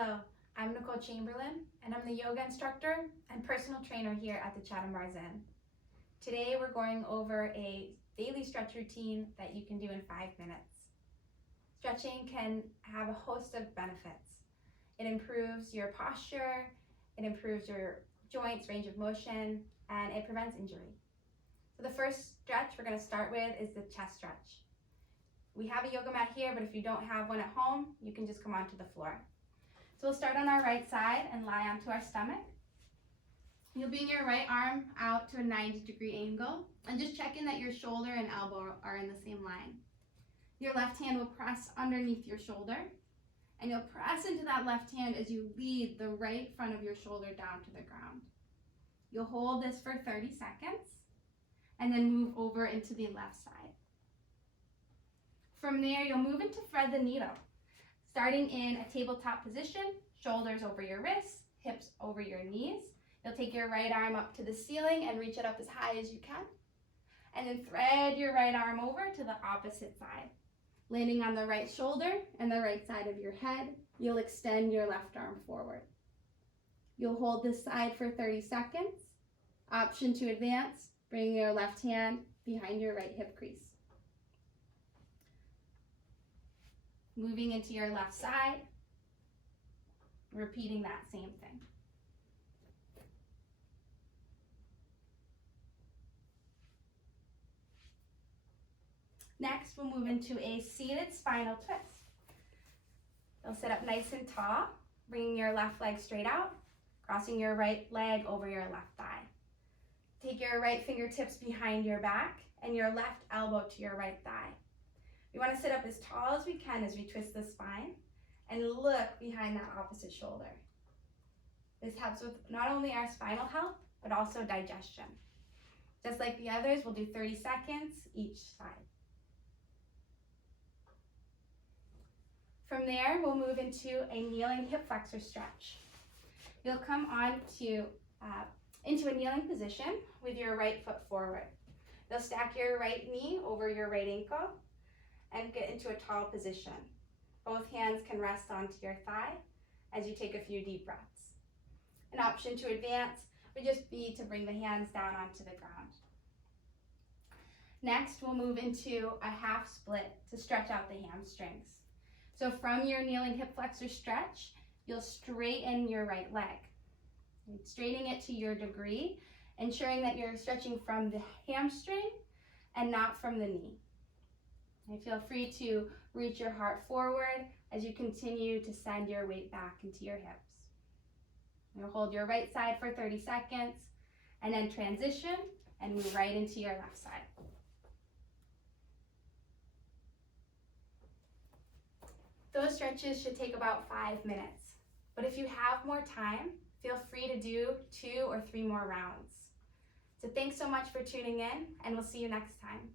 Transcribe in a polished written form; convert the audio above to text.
Hello, I'm Nicole, and I'm the yoga instructor and personal trainer here at the Chatham Inn. Today we're going over a daily stretch routine that you can do in 5 minutes. Stretching can have a host of benefits. It improves your posture, it improves your joints, range of motion, and it prevents injury. So the first stretch we're going to start with is the chest stretch. We have a yoga mat here, but if you don't have one at home, you can just come onto the floor. So we'll start on our right side and lie onto our stomach. You'll bring your right arm out to a 90-degree angle and just check in that your shoulder and elbow are in the same line. Your left hand will press underneath your shoulder, and you'll press into that left hand as you lead the right front of your shoulder down to the ground. You'll hold this for 30 seconds and then move over into the left side. From there, you'll move into thread the needle. Starting in a tabletop position, shoulders over your wrists, hips over your knees. You'll take your right arm up to the ceiling and reach it up as high as you can. And then thread your right arm over to the opposite side. Landing on the right shoulder and the right side of your head, you'll extend your left arm forward. You'll hold this side for 30 seconds. Option to advance, bring your left hand behind your right hip crease. Moving into your left side, repeating that same thing. Next, we'll move into a seated spinal twist. You'll sit up nice and tall, bringing your left leg straight out, crossing your right leg over your left thigh. Take your right fingertips behind your back and your left elbow to your right thigh. We want to sit up as tall as we can as we twist the spine and look behind that opposite shoulder. This helps with not only our spinal health, but also digestion. Just like the others, we'll do 30 seconds each side. From there, we'll move into a kneeling hip flexor stretch. You'll come into a kneeling position with your right foot forward. You'll stack your right knee over your right ankle and get into a tall position. Both hands can rest onto your thigh as you take a few deep breaths. An option to advance would just be to bring the hands down onto the ground. Next, we'll move into a half split to stretch out the hamstrings. So from your kneeling hip flexor stretch, you'll straighten your right leg. Straightening it to your degree, ensuring that you're stretching from the hamstring and not from the knee. And feel free to reach your heart forward as you continue to send your weight back into your hips. You'll hold your right side for 30 seconds and then transition and move right into your left side. Those stretches should take about 5 minutes, but if you have more time, feel free to do 2 or 3 more rounds. So thanks so much for tuning in, and we'll see you next time.